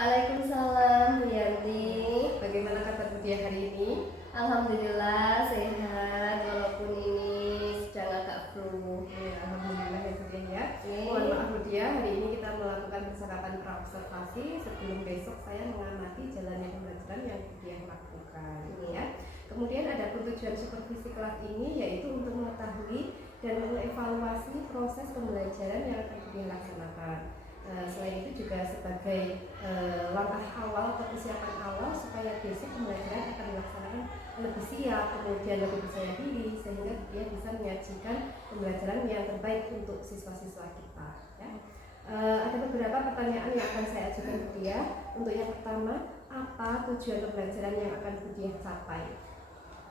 Waalaikumsalam Bu Yanti. Bagaimana kabar Budia hari ini? Alhamdulillah sehat walaupun ini sedang agak flu. Ya, Alhamdulillah ya Budia ya. Oke. Mohon maaf Budia, hari ini kita melakukan percakapan praobservasi sebelum besok saya mengamati jalannya pembelajaran yang Budia lakukan. Ya. Kemudian ada tujuan supervisi kelas ini yaitu untuk mengetahui dan mengevaluasi proses pembelajaran yang akan Budia laksanakan. Selain itu juga sebagai langkah awal atau persiapan awal supaya besok pembelajaran akan dilaksanakan lebih siap, kemudian lebih percaya diri sehingga dia bisa menyajikan pembelajaran yang terbaik untuk siswa-siswa kita. Ya. Ada beberapa pertanyaan yang akan saya ajukan ke dia. Untuk yang pertama, apa tujuan pembelajaran yang akan dia capai?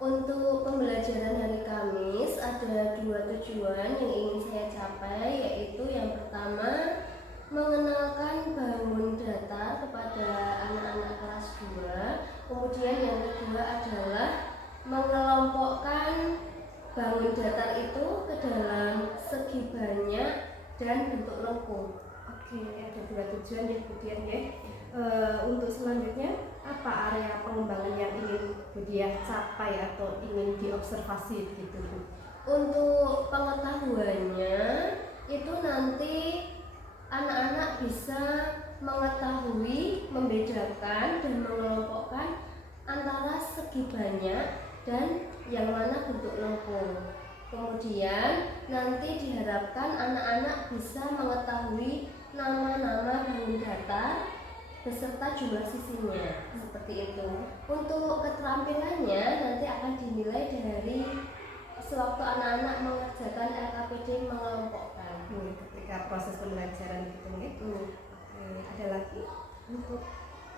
Untuk pembelajaran hari Kamis ada 2 tujuan yang ingin saya capai, yaitu yang pertama mengenalkan bangun datar kepada anak-anak kelas 2. Kemudian yang kedua adalah mengelompokkan bangun datar itu ke dalam segi banyak dan bentuk lengkung. Oke, ada 2 tujuan ya kemudian ya. Untuk selanjutnya, apa area pengembangan yang ingin Budia capai atau ingin diobservasi begitu Bu? Untuk pengetahuannya itu nanti anak-anak bisa mengetahui, membedakan dan mengelompokkan antara segi banyak dan yang mana bentuk lengkung. Kemudian nanti diharapkan anak-anak bisa mengetahui nama-nama bangun datar beserta jumlah sisinya, seperti itu. Untuk keterampilannya nanti akan dinilai dari sewaktu anak-anak mengerjakan LKPD mengelompokkan. Ketika proses pembelajaran gitu. Ada lagi untuk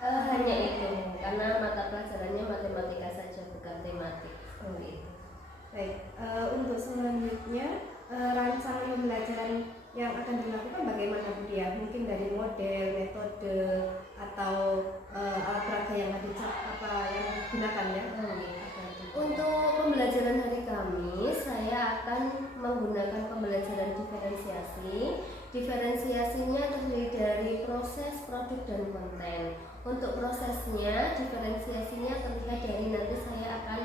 hanya itu, karena mata pelajarannya matematika saja, bukan tematik. Itu. Baik, untuk selanjutnya rancangan pembelajaran yang akan dilakukan bagaimana Bu Dia? Mungkin dari model, metode atau alat peraga yang yang digunakan ya? Untuk pembelajaran hari Kamis, saya akan menggunakan pembelajaran diferensiasi. Diferensiasinya terdiri dari proses, produk, dan konten. Untuk prosesnya, diferensiasinya ketika dari nanti saya akan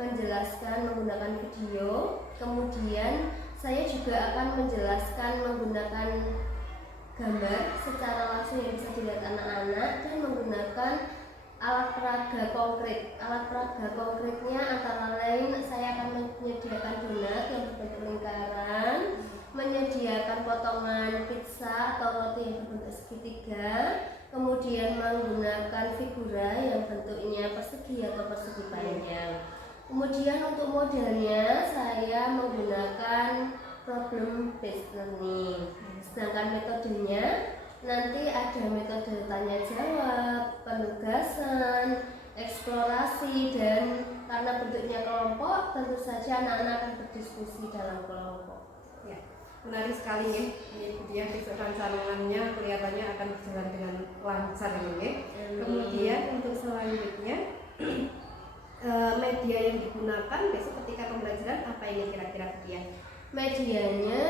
menjelaskan menggunakan video. Kemudian saya juga akan menjelaskan menggunakan gambar secara langsung yang bisa dilihat anak-anak dan menggunakan alat peraga konkret. Alat peraga konkretnya antara lain saya akan menyediakan donat yang berbentuk lingkaran, menyediakan potongan pizza atau roti yang berbentuk segitiga, kemudian menggunakan figura yang bentuknya persegi atau persegi panjang. Kemudian untuk modelnya saya menggunakan problem based learning. Sedangkan metodenya nanti ada metode tanya jawab, penugasan, eksplorasi, dan karena bentuknya kelompok tentu saja anak-anak akan berdiskusi dalam kelompok. Ya, menarik sekali ya. Kemudian besok rancangannya kelihatannya akan berjalan dengan lancar ya. Kemudian untuk selanjutnya media yang digunakan besok ketika pembelajaran apa ini kira-kira dia? Medianya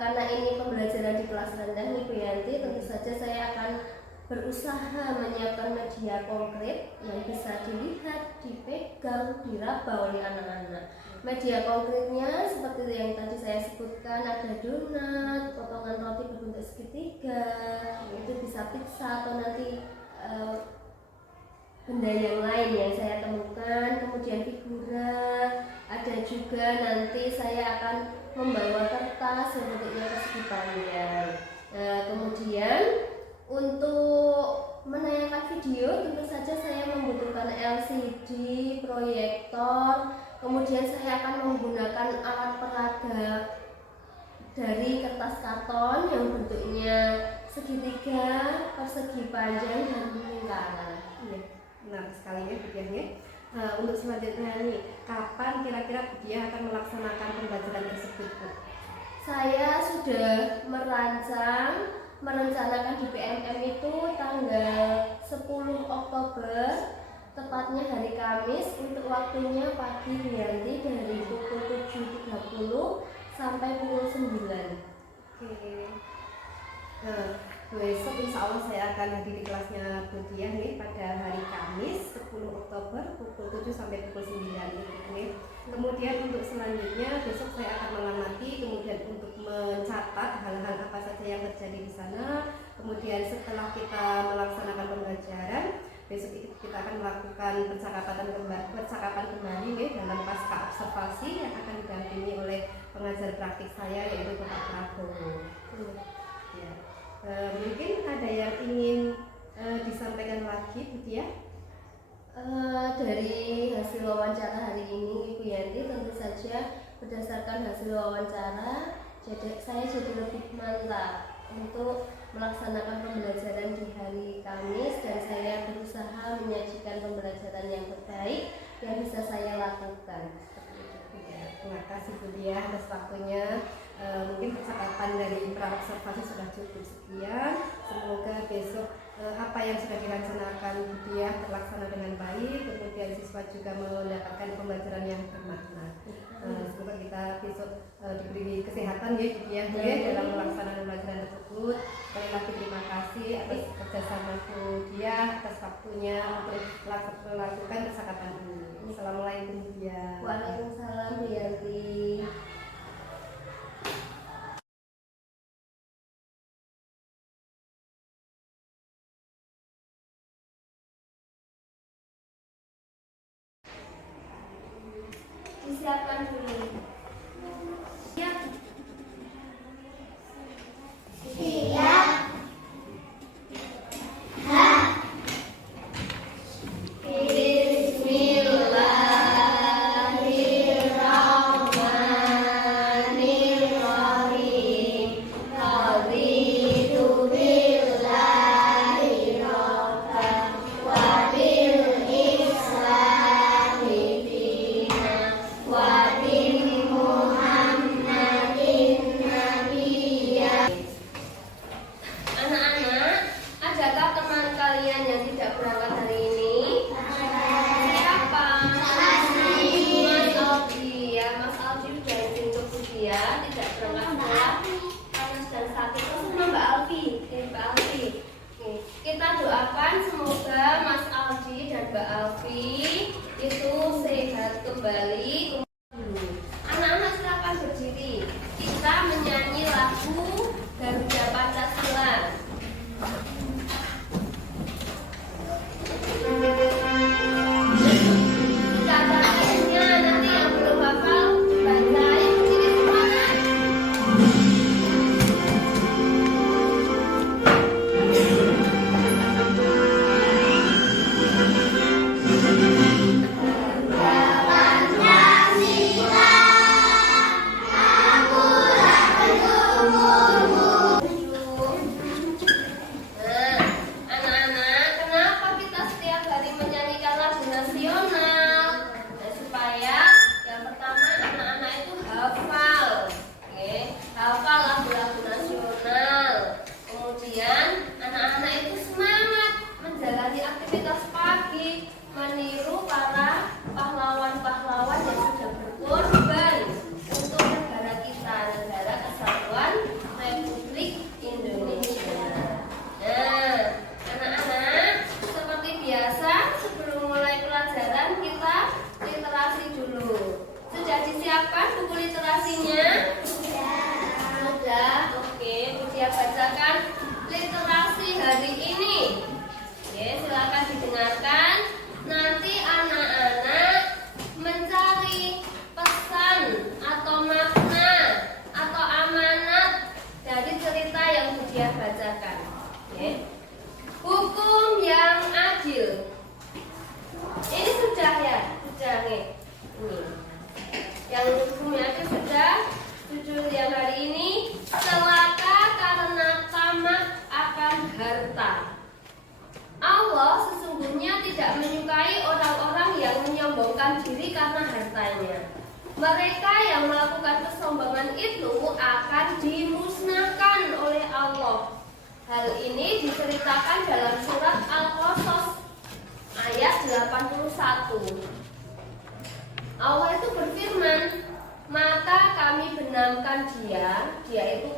karena ini pembelajaran di kelas rendah Ibu Yanti, tentu saja saya akan berusaha menyiapkan media konkret yang bisa dilihat, dipegang, diraba oleh anak-anak. Media konkretnya seperti yang tadi saya sebutkan, ada donat, potongan roti berbentuk segitiga, itu bisa pizza atau nanti benda yang lain yang saya temukan, kemudian figura, ada juga nanti saya akan membawa kertas yang bentuknya persegi panjang. Kemudian untuk menayangkan video tentu saja saya membutuhkan LCD, proyektor, kemudian saya akan menggunakan alat peraga dari kertas karton yang bentuknya segitiga, persegi panjang, dan lingkaran. Iya, benar sekali ya Budianya. Untuk selanjutnya nih, kapan kira-kira Budia akan melaksanakan pembelajaran tersebut Bu? Saya sudah merencanakan di PMM itu tanggal 10 Oktober, tepatnya hari Kamis. Untuk waktunya pagi nanti dari pukul 7.30 sampai pukul 9. Oke. besok insya Allah saya akan hadir di kelasnya Bu Diah nih pada hari Kamis 10 Oktober pukul 7 sampai pukul 9 nih. Kemudian untuk selanjutnya besok saya akan mengamati, kemudian untuk mencatat hal-hal apa saja yang terjadi di sana. Kemudian setelah kita melaksanakan pembelajaran, besok kita akan melakukan percakapan kembali nih dalam pasca observasi yang akan didampingi oleh pengajar praktik saya yaitu Bapak Prabowo. Ya. Mungkin ada yang ingin disampaikan lagi, Bu Tia? Dari hasil wawancara hari ini Ibu Yanti, tentu saja berdasarkan hasil wawancara saya jadi lebih mantap untuk melaksanakan pembelajaran di hari Kamis, dan saya berusaha menyajikan pembelajaran yang terbaik yang bisa saya lakukan. Ya, terima kasih Bu Diah atas waktunya. Mungkin percakapan dari praobservasi sudah cukup sekian. Semoga besok apa yang sudah dilaksanakan Bu Diah terlaksana dengan baik, kemudian siswa juga mendapatkan pembelajaran yang bermakna. Semoga kita besok diberi kesehatan ya Bu Diah dalam melaksanakan pembelajaran tersebut. Sekali lagi terima kasih atas kerjasama Bu Diah, atas waktunya untuk melakukan percakapan ini. Assalamualaikum Bu Diah. Waalaikumsalam Bu Yanti. Disiapkan dulu. Siap. Siap. Kita doakan semoga Mas Aldi dan Mbak Alfi itu sehat kembali. Anak-anak silakan berdiri. Kita menyanyi lagu Garuda Pancasila. Catatnya nanti yang belum hafal baca yang berdiri semangat. Meniru para pahlawan-pahlawan yang sudah berkorban untuk negara kita, negara kesatuan Republik Indonesia. Nah, anak-anak, seperti biasa sebelum mulai pelajaran kita literasi dulu. Sudah disiapkan buku literasinya? Sudah. Oke, Bu Tia bacakan literasi hari ini. Oke, silakan didengarkan. Nanti anak-anak mencari pesan atau makna atau amanat dari cerita yang Bu Tia bacakan. Okay. Hukum yang adil. Ini sudah ya, sudah nih. Ini. Yang hukum yang adil sudah. Judul yang hari ini, celaka karena tamak akan harta. Allah sesungguhnya tidak menyukai orang-orang yang menyombongkan diri karena hartanya. Mereka yang melakukan kesombongan itu akan dimusnahkan oleh Allah. Hal ini diceritakan dalam surat Al-Qasas ayat 81. Allah itu berfirman, maka kami benamkan dia itu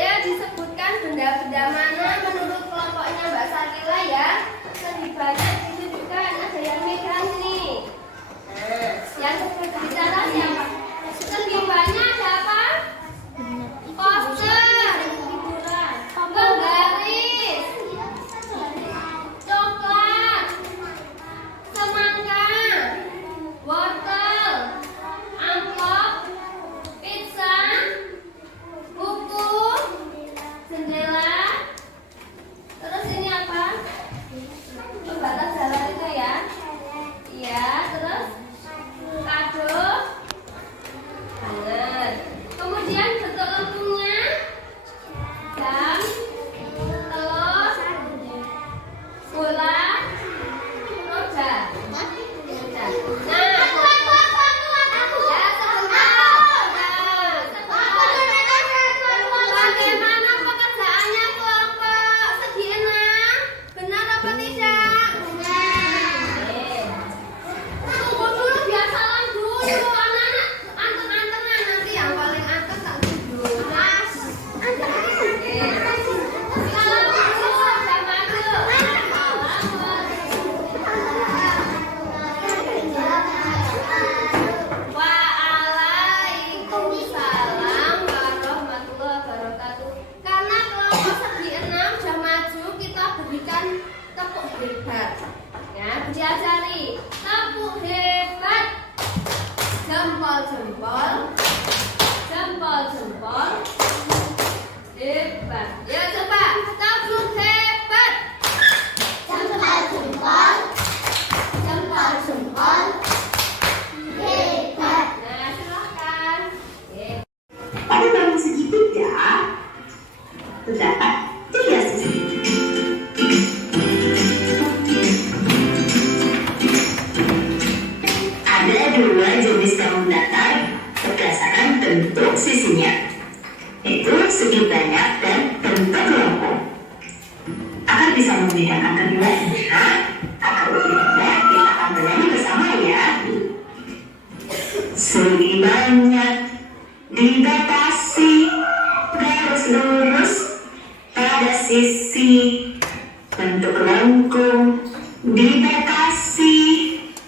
Ya disebutkan benda-benda mana menurut kelompoknya Mbak Sakila ya. Sedibanya disebutkan ada yang megang nih. Nah, yang berbicara siapa? Sedibanya ada apa? Poster, penggaris, coklat, semangka, wortel, amplop, pizza, buku, jendela, terus ini apa? Pembatas jalan itu ya? Iya, terus kado, banget. Kemudian bentuk lengkungnya, jam, telur, bola, roda. Nah, bagaimana pekerjaannya kelompok segi 6? Benar apa tidak? Tunggu dulu biar salam dulu anak-anak. Anteng-antengan nanti yang paling anteng tak dulu. Mas. Salam dulu, jam masuk. Waalaikumsalam warahmatullahi wabarakatuh. Karena kelompok segi 6 jam maju kita berikan tepuk hebat. Ya, diajari tepuk hebat. Jempol-jempol, jempol-jempol, hebat. Ya coba tepuk hebat. Jempol-jempol, jempol-jempol, hebat. Nah, silakan. Pada tahun segitiga terdapat 3 sisi. Ada 2 jenis kalung datar berdasarkan bentuk sisinya, yaitu segi banyak dan bentuk kelompok. Agar bisa membedakan keduanya, agar lebih mudah kita akan belajar bersama ya. Segi banyak dibatasi garis lurus pada sisi, bentuk lengkung dibatasi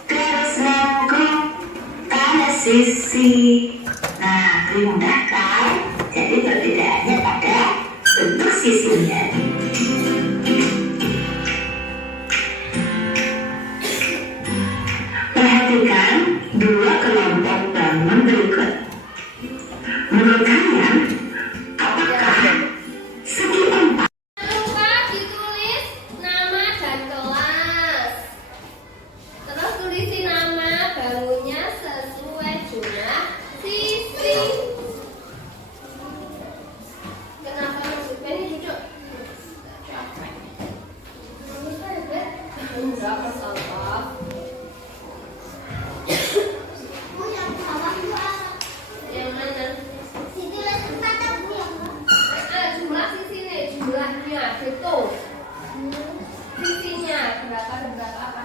garis lengkung pada sisi. Nah, lebih mudah kan? Jadi perbedaannya pada bentuk sisinya. Perhatikan 2 kelompok bangun berikut. Menurut kalian, apakah segi 4 Jangan lupa ditulis nama dan kelas. Terus tulisi nama bangunnya sesuai jumlah sisi. Kenapa maksudnya ini duduk? Enggak masalah. Yang mana? Jumlah sisi nih, jumlahnya gitu. Sisinya berapa apa?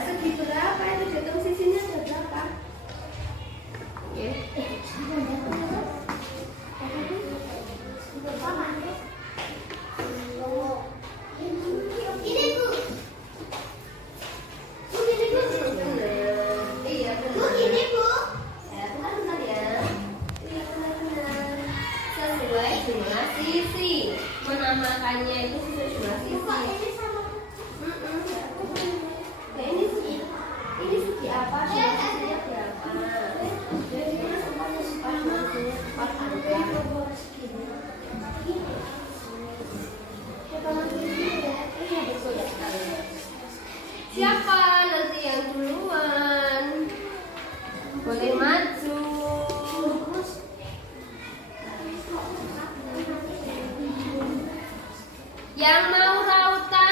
Segi berapa itu hitung sisinya ada berapa? Iya benar. Ya, benar ya. Iya benar. Sesuai jumlah sisi. Menamakannya itu sesuai jumlah sisi. Nah, ini segi apa? Sisinya berapa? Siapa nanti yang duluan? Boleh maju. Yang mau rautan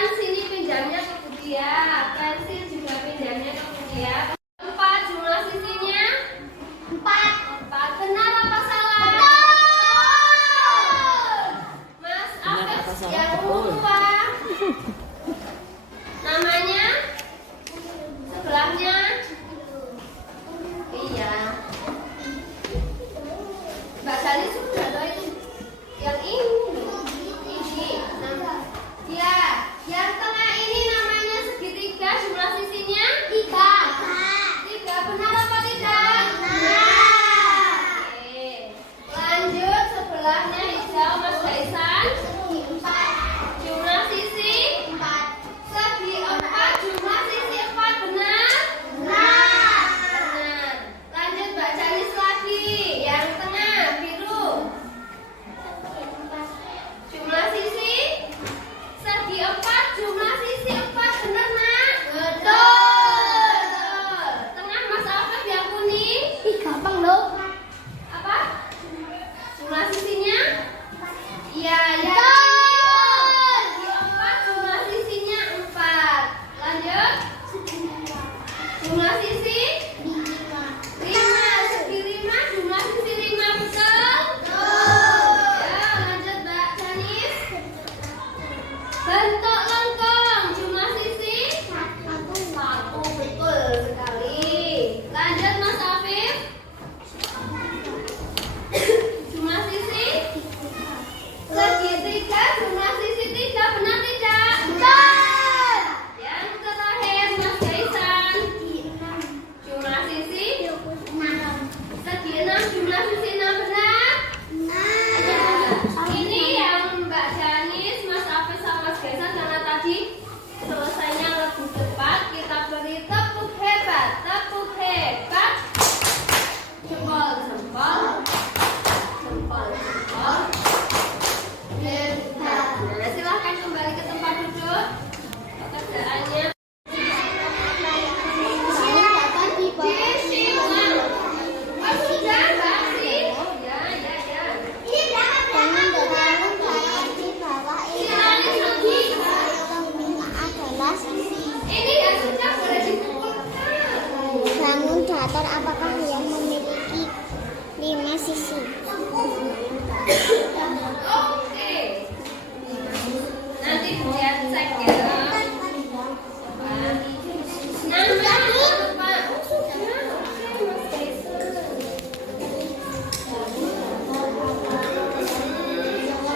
6 jumlah sisi 6 benar? Ya. Ini yang Mbak Janis, Mas Afis sama Mas Gesa karena tadi selesainya lebih cepat, kita beri tepuk hebat, tepuk hebat. Jempol, jempol, jempol, jempol. Hebat. Nah, silahkan kembali ke tempat duduk. Pekerjaannya. Bangun datar apakah yang memiliki 5 sisi? Oke. Nanti dia cek ya. Nama lupa. Oh, sudah. Oke, Mas Kaisar.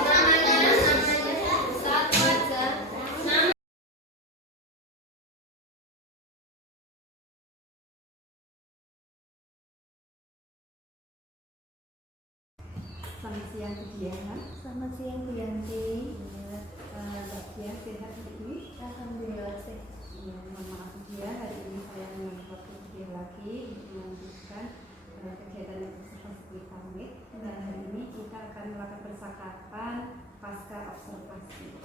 Namanya satu aja. Nama Selamat siang Bu Diah. Selamat siang Bu Yanti. Mbak Diah sehat hari ini? Alhamdulillah sehat. Ya, mohon maaf Bu Diah, hari ini saya mengambil waktu Bu Diah lagi untuk melanjutkan kegiatan observasi kami. Dan hari ini kita akan melakukan percakapan pasca observasi.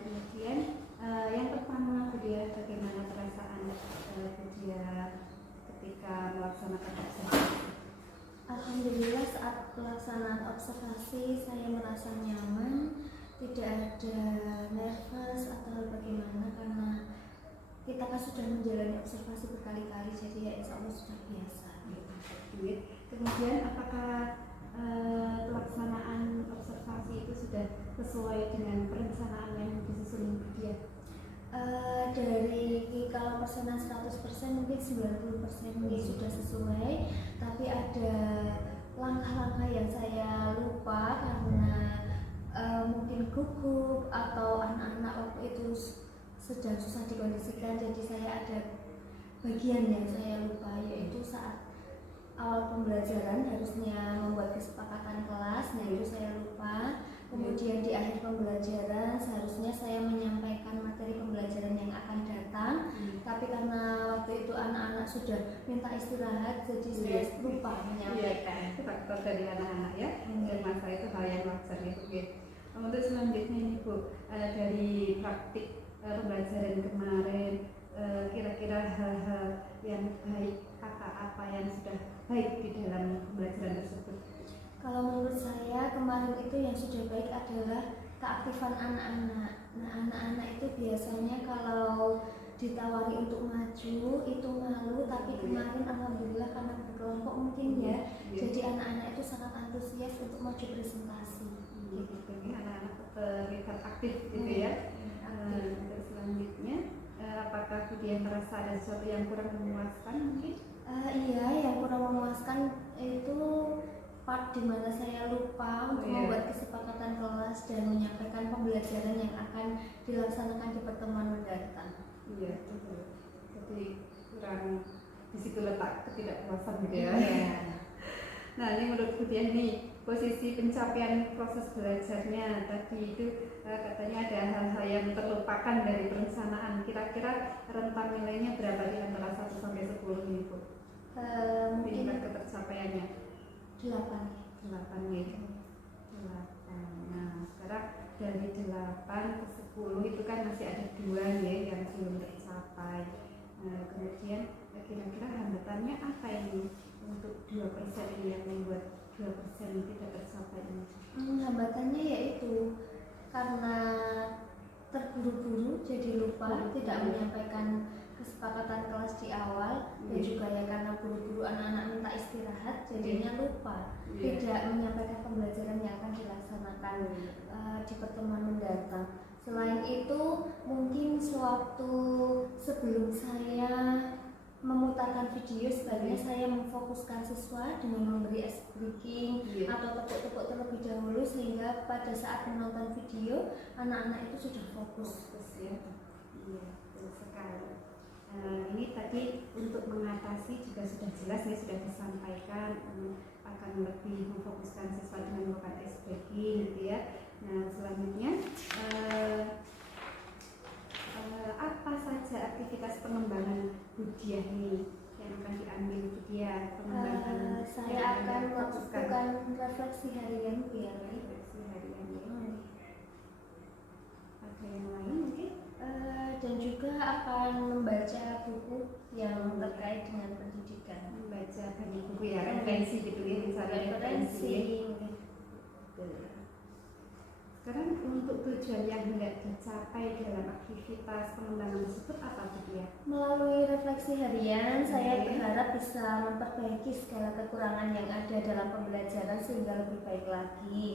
Kemudian yang pertama Bu Diah, bagaimana perasaan Bu Diah ketika melaksanakan observasi? Alhamdulillah saat pelaksanaan observasi saya merasa nyaman, tidak ada nervous atau bagaimana karena kita kan sudah menjalani observasi berkali-kali, jadi ya insya Allah sudah biasa. Kemudian apakah pelaksanaan observasi itu sudah sesuai dengan perencanaan yang disusun Bu Diah? Dari kalau persenan 100% mungkin 90% mungkin sudah sesuai, tapi ada langkah-langkah yang saya lupa karena mungkin gugup atau anak-anak waktu itu sedang susah dikondisikan, jadi saya ada bagian yang saya lupa, yaitu saat awal pembelajaran harusnya membuat kesepakatan kelas, nah itu saya lupa. Kemudian di akhir pembelajaran seharusnya saya menyampaikan materi pembelajaran yang akan datang, tapi karena waktu itu anak-anak sudah minta istirahat, jadi saya lupa menyampaikan. Itu faktor dari anak-anak ya, dan masa itu hal yang wajar ya Bu. Untuk selanjutnya ini Bu, dari praktik pembelajaran kemarin, kira-kira hal-hal yang baik kata apa yang sudah baik di dalam pembelajaran tersebut? Kalau menurut saya kemarin itu yang sudah baik adalah keaktifan anak-anak. Nah, anak-anak itu biasanya kalau ditawari untuk maju itu malu, tapi kemarin alhamdulillah karena berkelompok mungkin ya, jadi anak-anak itu sangat antusias untuk maju presentasi. Ini anak-anak terlihat aktif gitu ya. Terus selanjutnya, apakah Bu Diah merasa ada sesuatu yang kurang memuaskan mungkin? Iya, yang kurang memuaskan itu part di mana saya lupa untuk membuat kesepakatan kelas dan menyampaikan pembelajaran yang akan dilaksanakan di pertemuan mendatang. Iya, betul. Jadi kurang di situ letak ketidakpuasan gitu ya. Nah, ini menurut Bu Diah nih, posisi pencapaian proses belajarnya tadi itu katanya ada hal-hal yang terlupakan dari perencanaan. Kira-kira rentang nilainya berapa di antara 1 sampai 10 nih Bu? Mungkin Tingkat ketercapaiannya 8 gitu. 8. Nah, sekarang dari 8 ke 10 itu kan masih ada 2 ya yang belum tercapai. Kemudian kira-kira hambatannya apa ini untuk 2% ini yang membuat 2% tidak tercapai ini? Hambatannya yaitu karena terburu-buru jadi lupa, tidak menyampaikan kesepakatan kelas di awal, dan juga ya karena buru-buru anak-anak minta istirahat jadinya lupa, tidak menyampaikan pembelajaran yang akan dilaksanakan di pertemuan mendatang. Selain itu mungkin sewaktu sebelum saya memutarkan video sebaiknya saya memfokuskan siswa dengan memberi ice breaking atau tepuk-tepuk terlebih dahulu sehingga pada saat menonton video anak-anak itu sudah fokus. Ya. Iya, betul sekali. Ini tadi untuk mengatasi juga sudah jelas ya, sudah disampaikan akan lebih memfokuskan siswa dengan melakukan ice breaking gitu ya. Nah selanjutnya apa saja aktivitas pengembangan Budiah ini yang akan diambil Budiah pengembangan? Saya akan melakukan refleksi harian biar refleksi harian ya. Ada yang lain mungkin? Dan juga akan membaca buku yang terkait dengan pendidikan. Membaca banyak buku ya, referensi gitu ya, misalnya Referensi. Sekarang untuk tujuan yang hendak dicapai dalam aktivitas pengembangan tersebut apa Bu ya? Melalui refleksi harian, saya berharap bisa memperbaiki segala kekurangan yang ada dalam pembelajaran sehingga lebih baik lagi.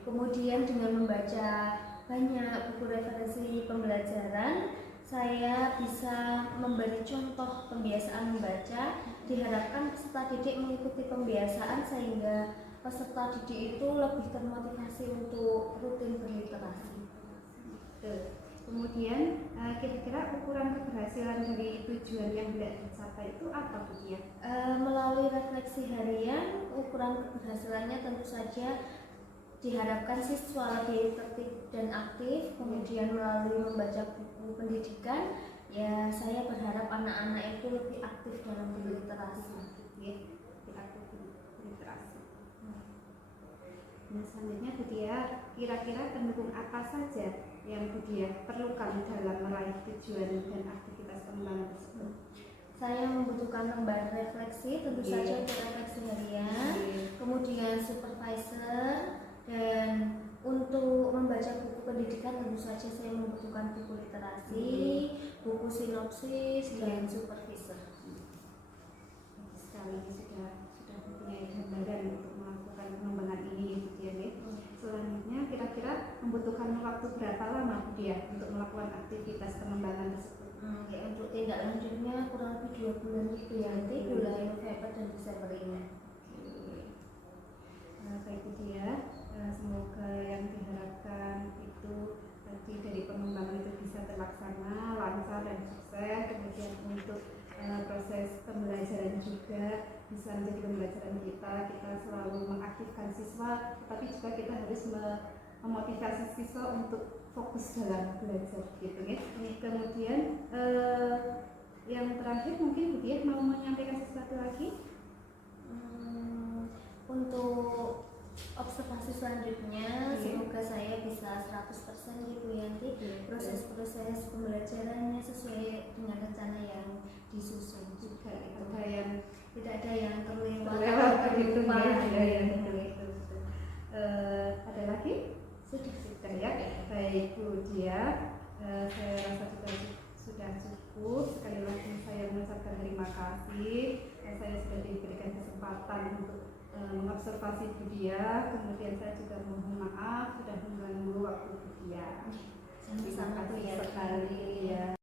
Kemudian dengan membaca banyak buku referensi pembelajaran, saya bisa memberi contoh pembiasaan membaca. Diharapkan peserta didik mengikuti pembiasaan sehingga peserta didik itu lebih termotivasi untuk rutin berliterasi. Kemudian kira-kira ukuran keberhasilan dari tujuan yang hendak dicapai itu apa Bu ya? Melalui refleksi harian, ukuran keberhasilannya tentu saja diharapkan siswa lebih tertib dan aktif. Kemudian melalui membaca buku pendidikan, ya saya berharap anak-anak itu lebih aktif dalam berliterasi. Ya, lebih aktif berliterasi. Nah, selanjutnya Bu Dia, kira-kira pendukung apa saja yang Bu Dia perlukan dalam meraih tujuan dan aktivitas pengembangan tersebut? Saya membutuhkan lembar refleksi, tentu saja untuk refleksi harian, kemudian supervisor, dan untuk membaca buku pendidikan tentu saja saya membutuhkan buku literasi, buku sinopsis, dan supervisor. Sekali sudah mempunyai gambaran untuk melakukan pengembangan ini Bu Dia. Selanjutnya kira-kira membutuhkan waktu berapa lama Bu Dia untuk melakukan aktivitas pengembangan tersebut? Ya, untuk tindak lanjutnya kurang lebih 2 bulan itu ya, nanti bulan November dan Desember ini. Baik Bu Dia, semoga yang diharapkan itu tadi dari pengembangan itu bisa terlaksana lancar dan sukses. Kemudian untuk proses pembelajaran juga bisa menjadi pembelajaran kita selalu mengaktifkan siswa, tapi juga kita harus memotivasi siswa untuk fokus dalam belajar gitu ya. Kemudian yang terakhir mungkin Bu Dia mau menyampaikan sesuatu lagi? Untuk observasi selanjutnya, semoga saya bisa 100% gitu ya, nanti proses-proses pembelajarannya sesuai dengan rencana yang disusun juga gitu. Tidak ada yang terlewat gitu lupa ya. Ada lagi? Sudah ya. Baik Bu Dia, saya rasa sudah cukup. Sekali lagi saya mengucapkan terima kasih. Saya sudah diberikan kesempatan untuk mengobservasi Bu Dia. Kemudian saya juga mohon maaf sudah mengganggu waktu Bu Dia. Sama-sama terima kasih sekali ya.